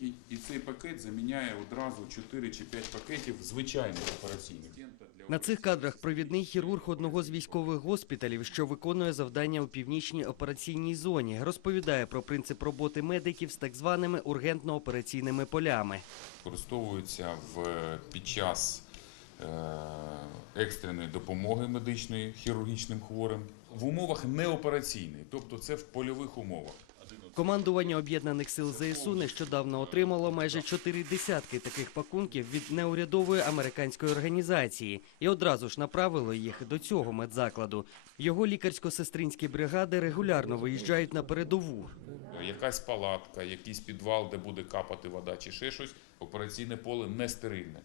І, і цей пакет заміняє одразу 4 чи 5 пакетів звичайних операційних. На цих кадрах провідний хірург одного з військових госпіталів, що виконує завдання у північній операційній зоні, розповідає про принцип роботи медиків з так званими ургентно-операційними полями. Використовуються в, під час е, екстреної допомоги медичної хірургічним хворим в умовах неопераційної, тобто це в польових умовах. Командування об'єднаних сил ЗСУ нещодавно отримало майже чотири десятки таких пакунків від неурядової американської організації і одразу ж направило їх до цього медзакладу. Його лікарсько-сестринські бригади регулярно виїжджають на передову. Якась палатка, якийсь підвал, де буде капати вода чи ще щось, операційне поле не стерильне.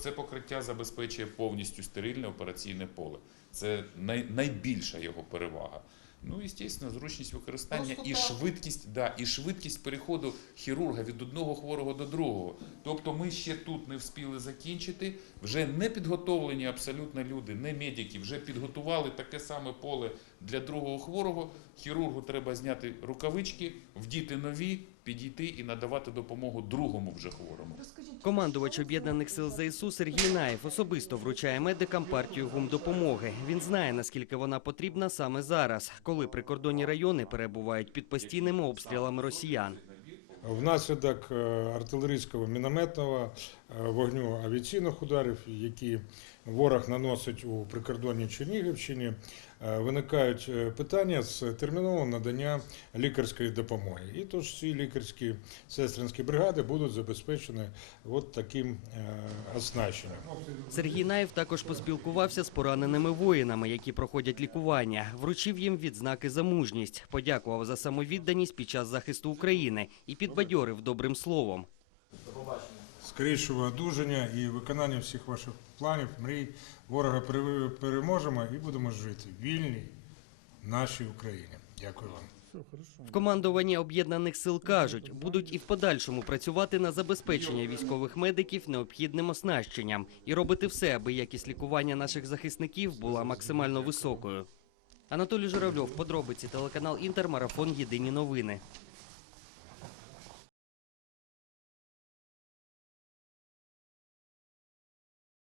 Це покриття забезпечує повністю стерильне операційне поле. Це найбільша його перевага. Ну, звісно, зручність використання і швидкість, да, і швидкість переходу хірурга від одного хворого до другого. Тобто ми ще тут не встигли закінчити, вже не підготовлені абсолютно люди, не медики, вже підготували таке саме поле для другого хворого. Хірургу треба зняти рукавички, вдіти нові, підійти і надавати допомогу другому вже хворому. Командувач об'єднаних сил ЗСУ Сергій Наєв особисто вручає медикам партію гумдопомоги. Він знає наскільки вона потрібна саме зараз, коли прикордонні райони перебувають під постійними обстрілами росіян. Внаслідок е, артилерійського мінометного е, вогню авіаційних ударів, які ворог наносить у прикордонній Чернігівщині, е, виникають е, питання з термінового надання лікарської допомоги. І тож ці лікарські сестринські бригади будуть забезпечені от таким е, оснащенням. Сергій Наєв також поспілкувався з пораненими воїнами, які проходять лікування. Вручив їм відзнаки за мужність, подякував за самовідданість під час захисту України і підбадьорив добрим словом. Скорішого одужання і виконання всіх ваших планів, мрій. Ворога пере- переможемо і будемо жити в вільній нашій Україні. Дякую вам. В командуванні об'єднаних сил кажуть, будуть і в подальшому працювати на забезпечення військових медиків необхідним оснащенням і робити все, аби якість лікування наших захисників була максимально високою. Анатолій Журавльов, подробиці телеканал Інтер, марафон Єдині новини.